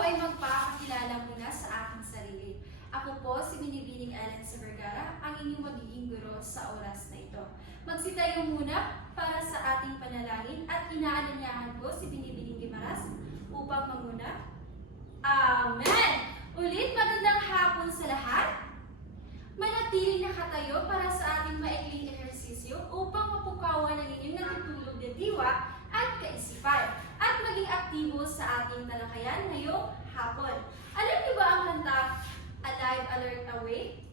ay magpapakilala muna sa aking sarili. Ako po si Binibining Ellen Vergara, ang inyong magiging guro sa oras na ito. Magsitayo muna para sa ating panalangin at inaalanyahan ko si Binibining Gimaras upang manguna. Amen! Ulit magandang hapon sa lahat. Manatiling nakatayo para sa ating maikling ehersisyo upang mapukawan ang inyong natutulog na diwa at kaisipan at maging aktibo sa ating talakayan ngayong hapon. Alam niyo ba ang kanta Alive, Alert, Awake?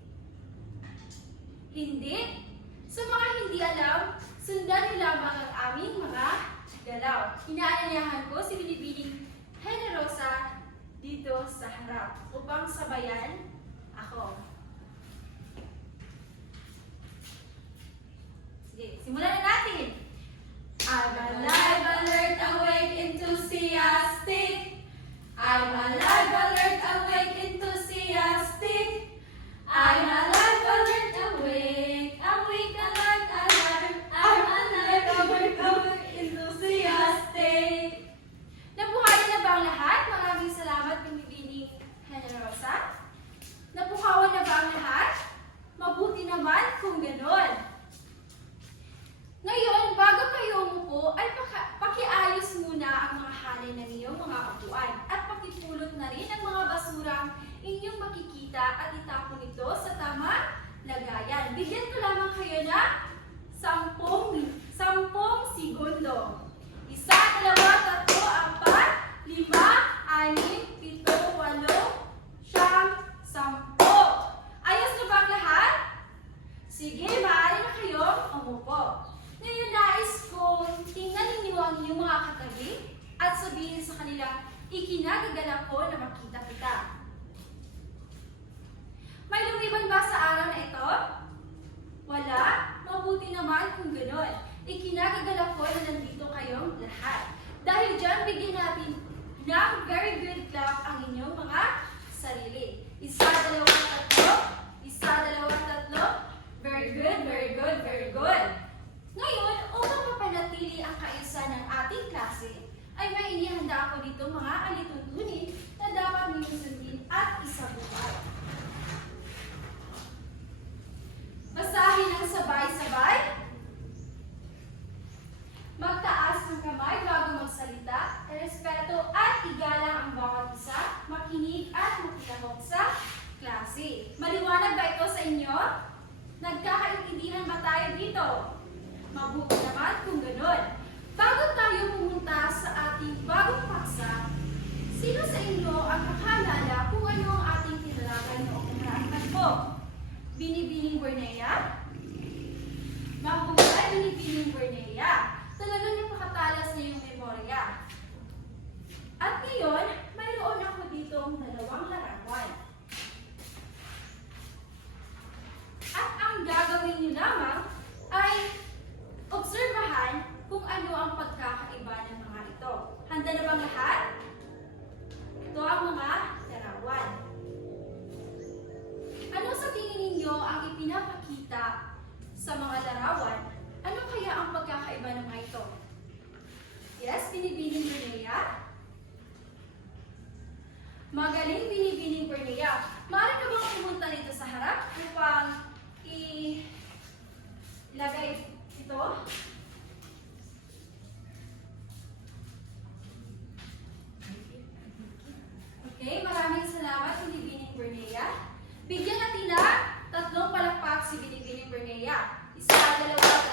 Hindi? Sa mga hindi alam, sundan niyo lamang ang aming mga galaw. Inaanyayahan ko si Binibining Generosa dito sa harap upang sabayan ako. Sige, simulan na natin! I'm alive, alert, awake, enthusiastic. I'm alive, alert, awake, enthusiastic. I'm alive, alert, awake, alert, alive. I'm alive, alert, awake, enthusiastic. Nabuhayan na ba ang lahat? Maraming salamat, Binibining Generosa. Nabuhawan na ba ang lahat? Mabuti naman kung ganon. Ngayon, bago kayo umupo, ay pakiayos muna ang mga halay ng iyong mga upuan at pakipulot na rin ang mga basurang inyong makikita at itapon ito sa tamang lagayan. Bigyan ko lamang kayo na 10 segundo. 1, 2, 3, 4, 5, 6, 7, 8, 9, 10. Ayos na ba ang lahat? Sige, maaari na kayong umupo. Ngayon, nais kong tingnan ninyo ang inyong mga katabi at sabihin sa kanila, ikinagagalak ko na makita kita. May lumiban ba sa araw na ito? Wala? Mabuti naman kung gano'n. Ikinagagalak ko na nandito kayong lahat. Dahil dyan, bigyan natin ng very good clap ang inyong mga sarili. 1, 2, 3. 1, 2, 3. Very good, very good, very good. Ngayon, upang mapanatili ang kaayusan ng ating klase, ay may inihanda ako dito mga alituntunin na dapat ninyong sundin at isabuhay. Basahin ang sabay-sabay. Magtaas ng kamay bago magsalita, respeto at igalang ang bawat isa, makinig at makilahok sa klase. Maliwanag ba ito sa inyo? Nagkakaintindihan ba tayo dito? Mabuti naman kung gano'n. Bago tayo pumunta sa ating bagong paksa, sino sa inyo ang nakaalala kung ano ang ating tinalakay noong nakaraang tagpo? Binibining Burnea? Mahusay, Binibining Burnea. Talagang napakatalas na yung memorya. At ngayon, mayroon ako ditong 2 larawan. At ang gagawin niyo lamang ay obserbahan kung ano ang pagkakaiba ng mga ito. Handa na bang lahat? Ito ang mga larawan. Ano sa tingin ninyo ang ipinapakita sa mga larawan? Ano kaya ang pagkakaiba ng mga ito? Yes, Binibining Burnea? Magaling, Binibining Burnea. Maaari ka bang pumunta dito sa harap upang ilagay ito? Okay, maraming salamat, Binibining Burnea. Bigyan natin na 3 palakpak si Binibining Burnea. 1, 2, 3.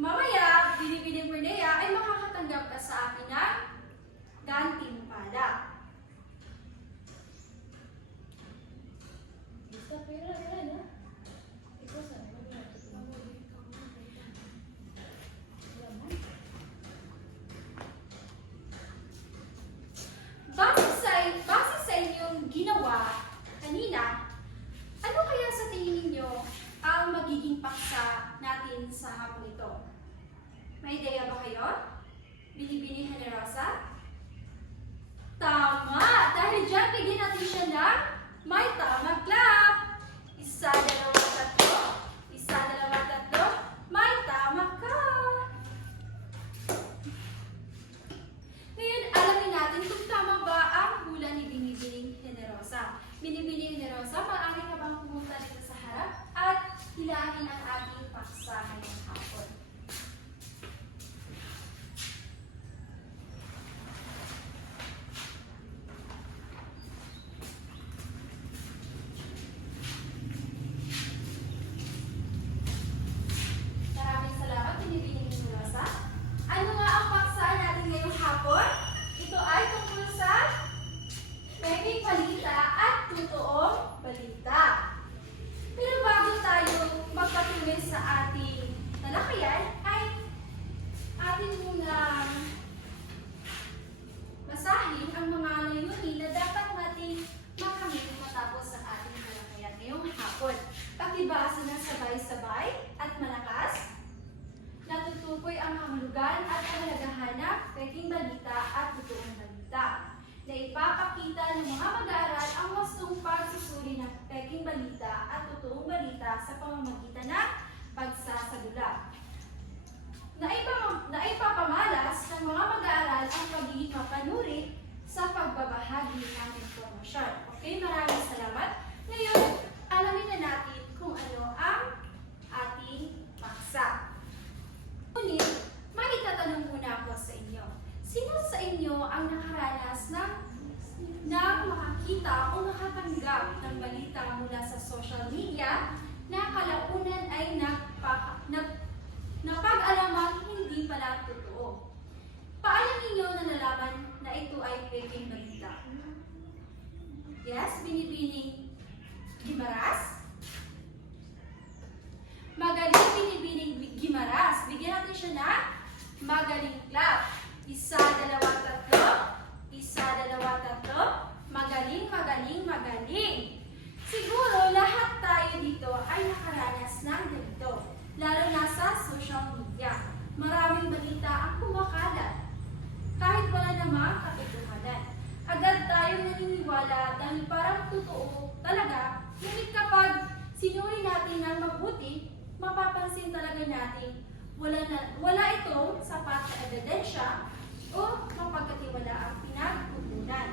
Mamaya, Binibining Burnea ay makakatanggap ka sa akin ng gantimpala. Base sa inyong ginawa kanina, ano kaya sa tingin ninyo ang magiging paksa natin sa hapon ito? May ideya ba kayo? Binibining Generosa? Tama! Dahil dyan, bigyan natin siya ng may tamang clap. 1, 2, 3. 1, 2, 3. May tama ka! Ngayon, alamin natin kung atin munang basahin ang mga layunin na dapat nating makamit matapos ang ating talakayan ngayong hapon. Pakibasa na sabay-sabay at malakas. Natutukoy ang kahulugan at kahalagahan ng peking balita at totoong balita, na ipapakita ng mga mag-aaral ang wastong pagsusuri ng peking balita at totoong balita sa pamamagitan ng pagsasadula. Naipapamalas ng mga mag-aaral ang pagiging mapanuri sa pagbabahagi ng informasyon. Okay, maraming salamat. Ngayon, alamin na natin kung ano ang ating paksa. Ngunit, may itatanong muna ako sa inyo. Sino sa inyo ang nakaranas ng makakita o makatanggap ng balita mula sa social media na kalaunan ay napag-alamang hindi pala totoo? Paano ninyo nalalaman na ito ay peking balita? Yes, Binibining Gimaras? Magaling Binibining Gimaras. Bigyan natin siya na magaling clap. 1, 2, 3. 1, 2, 3. Magaling, magaling, magaling. Siguro lahat tayo dito ay nakaranas ng ganito, lalo na sa social media. Maraming balita ang kumakalat, kahit wala namang katotohanan. Agad tayong naniniwala dahil parang totoo talaga, ngunit kapag sinuri natin ng mabuti, mapapansin talaga natin wala itong sapat na ebidensya o mapagkatiwala ang pinagkukunan.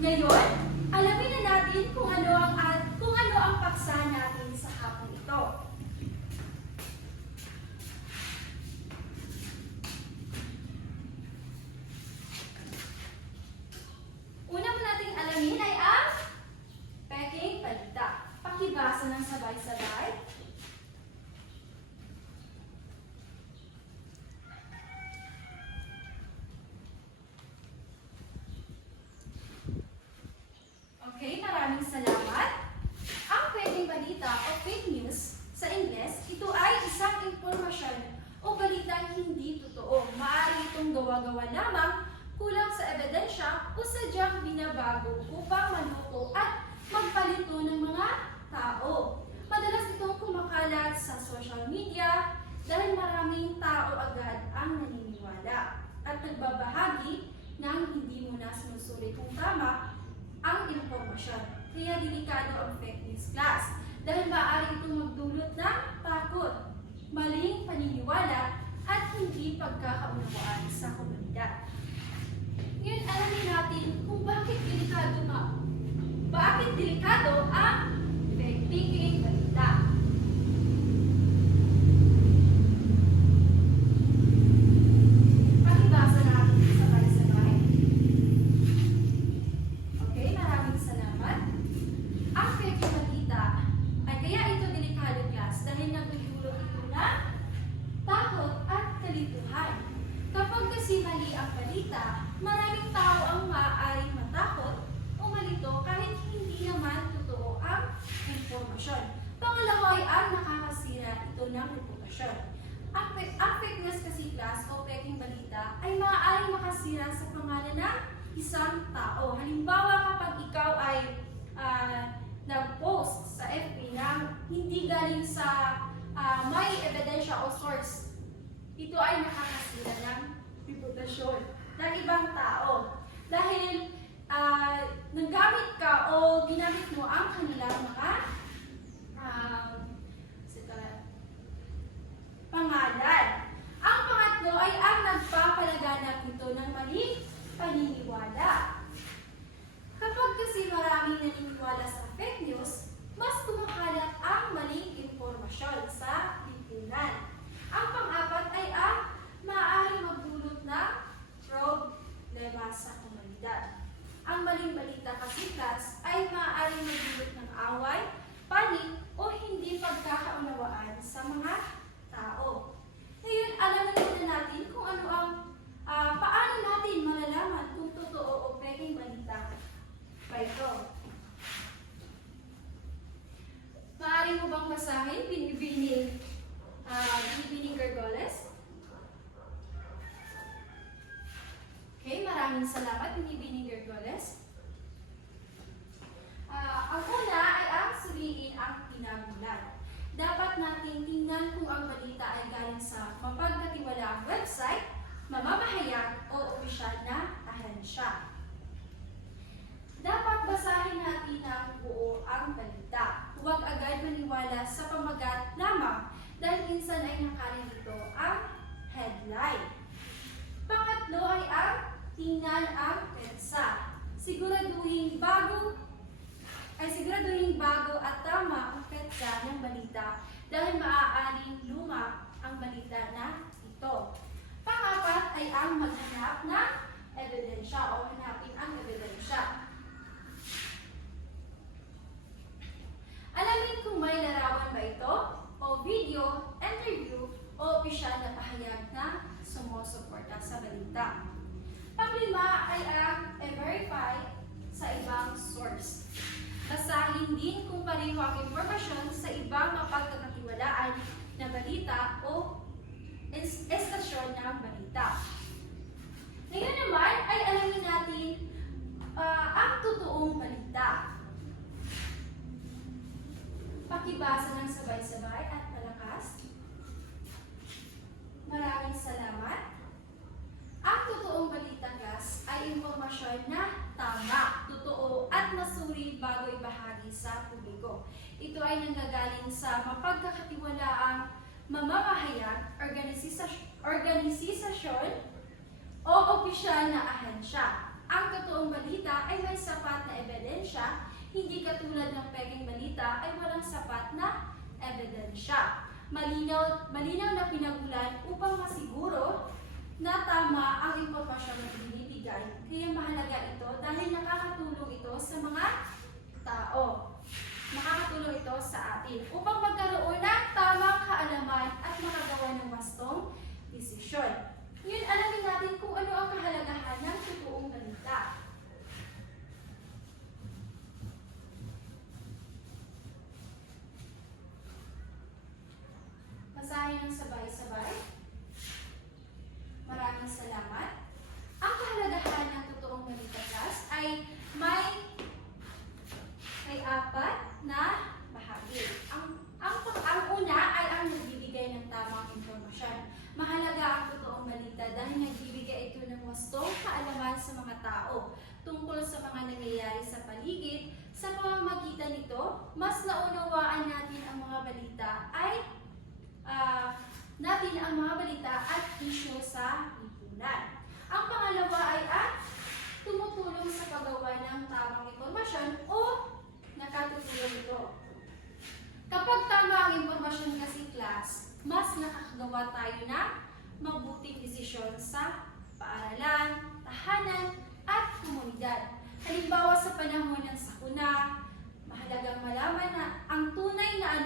Ngayon, alamin na natin kung ano ang paksa natin sa hapon ito. Una mo nating alamin ay ang peking balita. Pakibasa ng sabay-sabay. Okay, maraming salamat. Ang peking balita o fake news sa Ingles, ito ay isang impormasyon o balitang hindi totoo. Maaari itong gawa-gawa lamang, kulang sa ebidensya o sadyang binabago upang maloko at magpalito ng mga tao. Madalas itong kumakalat sa social media dahil maraming tao agad ang naniniwala at nagbabahagi ng hindi mo na sinusuri kung tama ang impormasyon. Kaya delikado ang fake news class dahil maaari itong magdulot ng takot, maling paniniwala at hindi pagkakaunawaan sa komunidad. Ngayon, alamin natin kung bakit delikado ang peking balita. Pakibasa natin sabay-sabay. Okay, maraming salamat. Ang peking balita ay kaya ito delikado class dahil nagdudulot ito ng takot at kalituhan. Kapag kasi mali ang balita, maraming tao ang maaaring matakot o malito kahit hindi naman totoo ang impormasyon. Pangalawa ay ang nakakasira ito ng reputasyon. Ang fake news kasi class o peking balita ay maaaring makasira sa pangalan ng isang tao. Halimbawa, kapag ikaw ay nag-post sa FB na hindi galing sa may ebidensya o source, ito ay nakakasira ng reputasyon ng ibang tao. Dahil naggamit ka o ginamit mo ang kanilang mga pangalan. Ang pangatlo ay ang nagpapalaganap nito ng maling paniniwala. Kapag kasi maraming naniniwala sa fake news, mas kumakalat ang maling impormasyon sa lipunan. Ang pang-apat ay ang maaaring magdulot ng problema sa komunidad. Ang maling balita kasi class ay maaaring magdulot ng away, panik, o hindi pagkakaunawaan sa mga tao. Ngayon, alamin muna natin kung paano natin malalaman kung totoo o Maraming salamat, Binibining Gergoles. Ang una ay ang suriin ang pinagmulan. Dapat nating tingnan kung ang balita ay galing sa mapagkatiwalaang website, mamamahayag o opisyal na ahensya. Dapat basahin natin ng buo ang balita. Huwag agad maniwala sa pamagat lamang dahil minsan ay nakalilito ang headline. Pangatlo ay ang tingnan ang petsa. Siguraduhin bago at tama ang petsa ng balita dahil maaaring luma ang balita na ito. Pangapat ay ang maghanap ng ebidensya o hanapin ang ebidensya. Alamin kung may larawan ba ito o video, interview o opisyal na pahayag na sumusuporta sa balita. Panglima ay ang i-verify sa ibang source. Basahin din kung pareho ang impormasyon sa ibang mapagkakatiwalaan na balita o estasyon ng balita. Ngayon naman ay alamin natin ang totoong balita. Pakibasa ng sabay-sabay at malakas. Maraming salamat. Ang totoong balita, guys, ay impormasyon na tama, totoo at masuri bago ibahagi sa publiko. Ito ay nanggagaling sa mapagkakatiwalaang mamamahayag, organisasyon o opisyal na ahensya. Ang totoong balita ay may sapat na ebidensya, hindi katulad ng peking balita ay walang sapat na ebidensya. Malinaw na pinagmulan upang masiguro na tama ang impormasyon na binibigay. Kaya mahalaga ito dahil nakakatulong ito sa mga tao. Nakakatulong ito sa atin upang magkaroon ng tamang kaalaman at makagawa ng wastong desisyon. Ngayon, alamin natin kung ano ang kahalagahan ng totoong balita. Basahin ng sabay-sabay. Maraming salamat. Ang kahalagahan ng totoong balita, guys, ay may apat na bahagi. Ang una ay ang nagbibigay ng tamang impormasyon. Mahalaga ang totoong balita dahil nagbibigay ito ng wastong kaalaman sa mga tao tungkol sa mga nangyayari sa paligid. Sa pamamagitan nito, mas naunawaan natin ang mga balita at isyu sa lipunan. Ang pangalawa ay ang tumutulong sa paggawa ng tamang impormasyon o nakatutulong ito. Kapag tama ang impormasyon kasi, class, mas nakakagawa tayo ng mabuting desisyon sa paaralan, tahanan, at komunidad. Halimbawa sa panahon ng sakuna, mahalagang malaman na ang tunay na